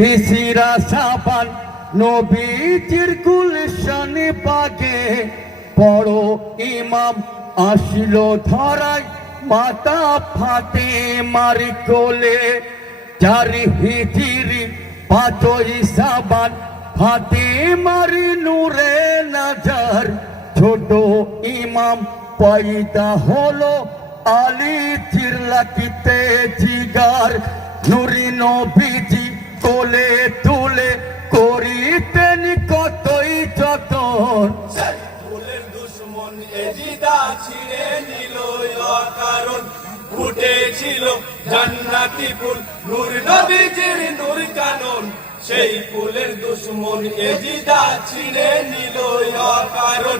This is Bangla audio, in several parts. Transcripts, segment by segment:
দেশিরা সাবান, নবীজির গুলশানে পাগে বড় ইমাম আসিল ধরায়, মাতা ফাতে মারি কোলে। চারি হিজিরি পাঁচই সাবান ফাতে মারি নূরে নজর। ছোট ইমাম পয়দা হলো আলী চিরলাকিতে জিগার। নুরি নবীজি কোলে তুলে করিতেন কতই যতন। ফুলের দুশ্মন এজিদা ছিঁড়ে নিল কারণ ফুটেছিল জান্নাতি ফুল নূর নবীজির নূর কানন। সেই ফুলের দুশ্মন এজিদা ছিঁড়ে নিল কারণ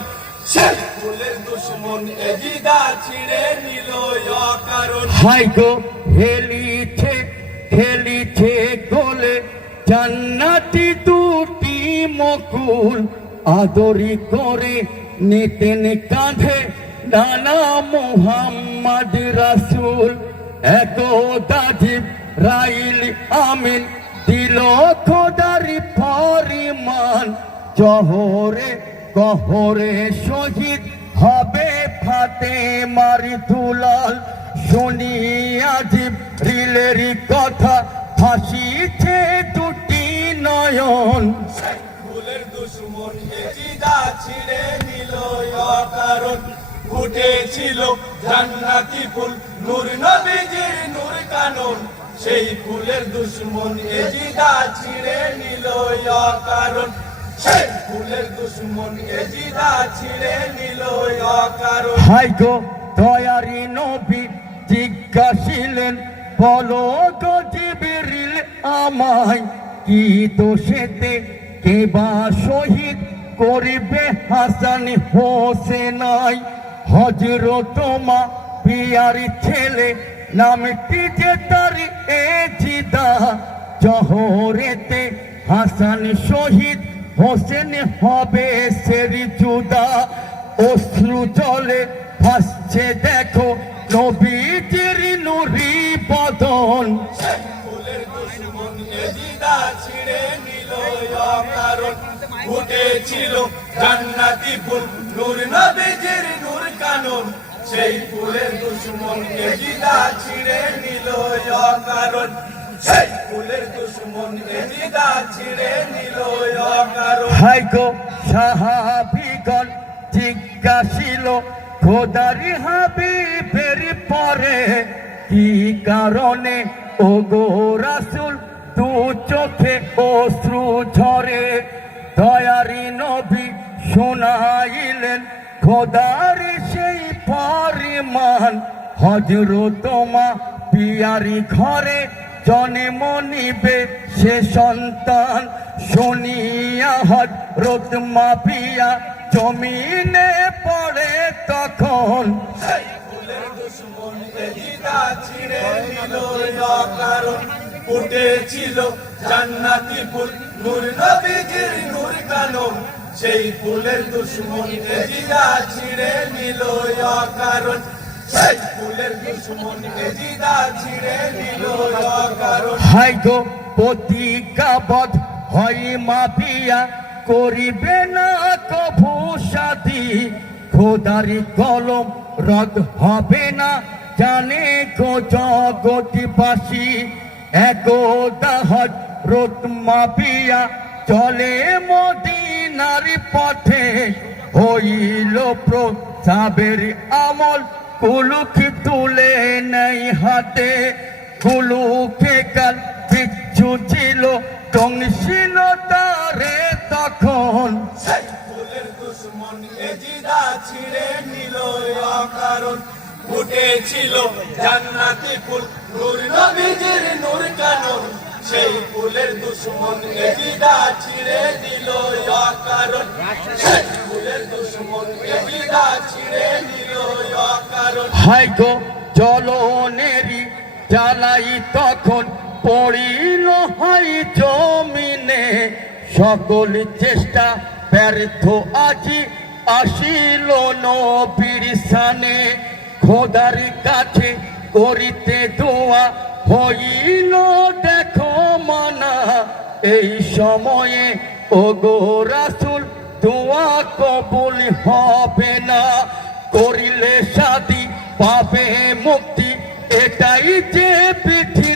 সেই ফুলের দুশ্মন এজিদা ছিঁড়ে নিল কারণ হাই গো হেলিছে খেলিছে গোলে জান্নাতি দুটি মকুল আদরি করে নিতেন কাঁধে নানা মুহাম্মদ রাসূল। এত দাজিব রাইল আমিন দিল খোদারি পরিমাণ। জহরে কহরে শহীদ হবে ফাতে মারি দুলাল। শুনি আজিব রিলের কথা ফাঁসিছে দুটি নয়ন। ফুলের দুশ্মন এজিদা ছিঁড়ে নিল কারণ ফুটেছিল জান্নাতি ফুল। নূর নবীজির নূর কানন সেই ফুলের দুশ্মন এজিদা ছিঁড়ে নিল কারণ সেই ফুলের দুশ্মন এজিদা ছিঁড়ে নিল কারণ হাই গো দয়ারি নবী জিজ্ঞাসিলেন, বলো গো জিবিরিল, আমায় কি দোষেতে কে বা শহীদ করিবে হাসান হোসেনাই? হজরত মা পিয়ারি ছেলে, নামটি যে তার এ জিদা, জহরেতে হাসান শহীদ হোসেন হবে সেরি জুদা। অশ্রু জলে ভাসছে দেখো নবীজির নুরি বদন। ছিঁড়ে নিল কারণ ফুটেছিল জান্নাতি ফুল নূর নবীজির নূর কানন সেই ফুলের দুশ্মন এজিদা ছিঁড়ে নিল কারণ সেই ফুলের দুশ্মন এজিদা ছিঁড়ে নিল কারণ হাই গো সাহাবিগণ, জিজ্ঞাসিল খোদারি হাবি হাবিবের পরে, কি কারণে? ও গো রাসুল তু চোখে অশ্রু ঝরে। দয়ারি নবী শোনাইলেন, খোদারি সেই পরিমাণ। হজরত তোমা পিয়ারি ঘরে জনে মনিবে সে সন্তান। শুনিয়া হজরত মা পিয়া জমিনে পড়ে তখন ফুটেছিল জান্নাতি ফুল নূর নবীজির নূর কানন। সেই ফুলের দুশ্মন এজিদা ছিঁড়ে নিল কারণ সেই ফুলের দুশ্মন এজিদা ছিঁড়ে নিল কারণ হাই গো প্রতিজ্ঞাবধ হয় মা পিয়া করিবে না কভু সাথী খোদারি কলম রদ হবে না। জানে গো জগতিবাসী একদা হজরত মা পিয়া চলে মদিনার পথে। হইল প্রসাবের আমল কুলুক তুলে নেই হাতে। কুলুকে কাল ছিঁড়ে নিল কারণ ফুটেছিল জান্নাতি ফুল। নূর নবীজির নূর কানন। সেই ফুলের দুশ্মন এজিদা ছিঁড়ে দিল কারণ সেই ফুলের দুশ্মন এজিদা ছিঁড়ে দিল কারণ হাই গো জলনেরি জ্বালাই তখন পড়িল হাই জমিনে। সকল চেষ্টা ব্যর্থ আজি আসিল নবীর খোদার কাছে করিতে দোয়া। হইল দেখো মনা, এই সময়ে ও গো রাসুল দোয়া কবুল হবে না। করিলে শাদি পাবে মুক্তি, এটাই যে পৃথিবীর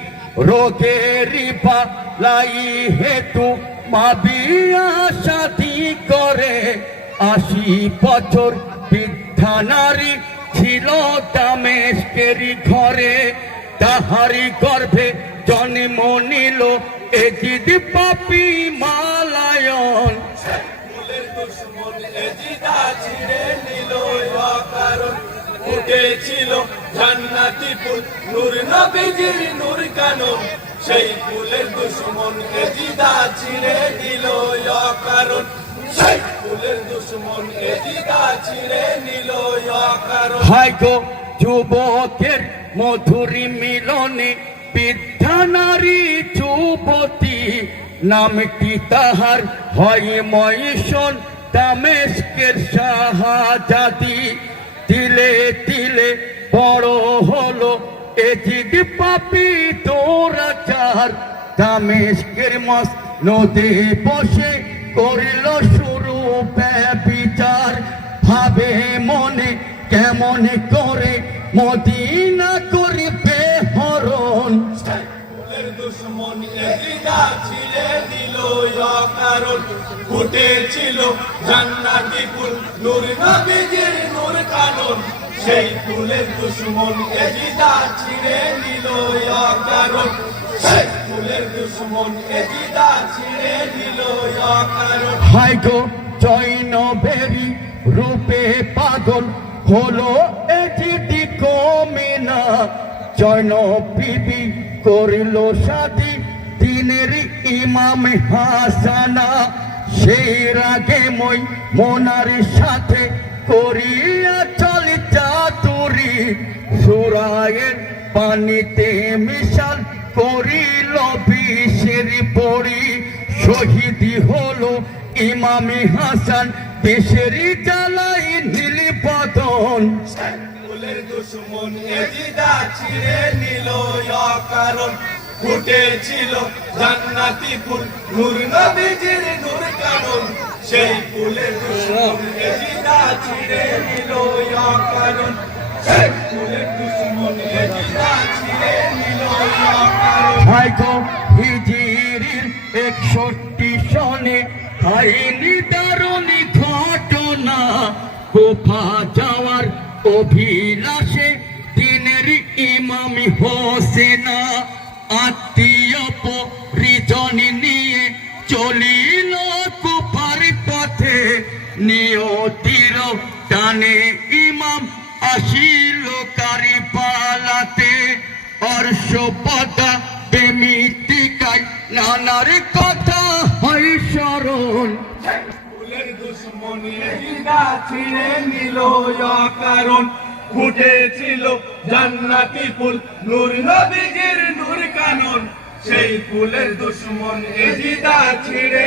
রোগের লাই হেতু মাবিয়া সাথী করে। আশি বছর বৃদ্ধা নারী ছিল দামেশকেরি ঘরে। তাহারি গর্ভে জন্ম নিল এজিদ পাপি মালায়ন। এজিদা ফুটেছিল জান্নাতি ফুল নূর নবীজির নূর কানন। সেই ফুলের দুশ্মন এজিদা ছিঁড়ে দিল কারণ। সেই ফুলের দুশ্মন এজিদা ছিঁড়ে নিল কারণ। হাই গো যুবকের মধুরী মিলনে, বৃদ্ধা নারী যুবতী, নামটি তাহার হয় মহিষণ, দামেস্কের শাহাজাদি। তিলে তিলে বড় হলো এজিদ পাপি তোরাচার দামেস্কের মাস নদী বসে করিল শুরু বিচার ভাবে মনে কেমন করে মদিনা করিবে হরণ। দুশ্মন এজিদা ফুটেছিল জান্নাতি ফুল। নূর নূর সেই ফুলের দুশ্মন এজিদা ছিঁড়ে দিল কারণ। সেই ফুলের দুশ্মন এজিদা ছিঁড়ে দিল কারণ। হাই গো জৈন বেরি রূপে পাগল হলো এজিদি কমে না জৈন বিবি করিল সাদি দিনের ইমাম হাসানা সেই রাগে মই মোনার সাথে করিয়া চলি চাতুরি। সুরায়ের পানিতে মিশাল করিল বিষের পড়ি শহীদি হলো ইমামি হাসান দেশেরই জ্বালাই নীলি পতন। দুশ্মন এজিদা ছিঁড়ে নিল ফুটেছিল জান্নাতি ফুল, নূর নবীজির নূর কানন। সেই ফুলের দুশ্মন এজিদা ছিঁড়ে নিল কারণ সেই ফুলের দুশ্মন এজিদা ছিঁড়ে নিল কারণ ভাইগো হিজিরির একষট্টি সনে হাইনি দারুণী ঘটনা। কোফা যাওয়ার অভিলাষে দিনের ইমামি হোসেনা, আত্মীয় নিয়তির টানে ইমাম আসিল কারি পালাতে অর্ষপদা প্রেমিতিকায় নানার কথা হয় স্মরণ। ছিঁড়ে নিল কারণ ফুটেছিল জান্নাতি ফুল, নূর নবীজির কানন সেই ফুলের দুশ্মন এজিদা ছিঁড়ে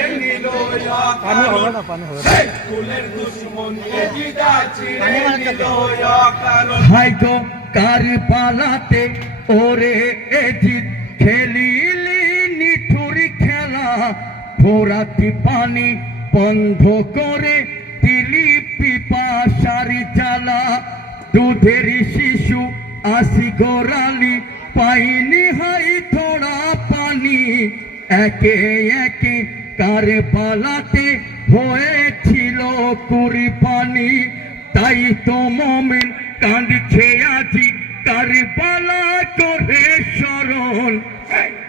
ফুলের দুশ্মন এজিদা ছিঁড়ে নিল কারণ ভাইগো কারি পালাতে? ওরে এজিত খেলিলি নিঠুরি খেলা। ভোরাতি পানি বন্ধ করে দিলি পিপাসারি জ্বালা। দুধের শিশু আসি গোড়ালি পাইনি হাই থোড়া পানি। একে একে কার পালাতে হয়েছিল কুড়ি পানি। তাই তো মমিন কাঁদছে আজি কার পালা করে স্মরণ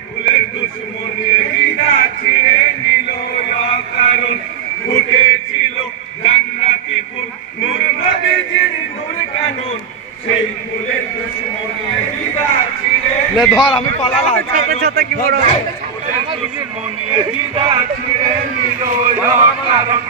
ফুলের দুশ্মন এজিদা ছিঁড়ে নিল কারণ। ফুটেছিল জান্নাতি ফুল নূর নবীজির নূর কানন। সেই ফুলের ফুলের দুশ্মনী হৃদা ছিঁড়ে ধর আমি পালালাম। ছোট কি বড় ফুলের দুশ্মনী হৃদা ছিঁড়ে নিল অকারণ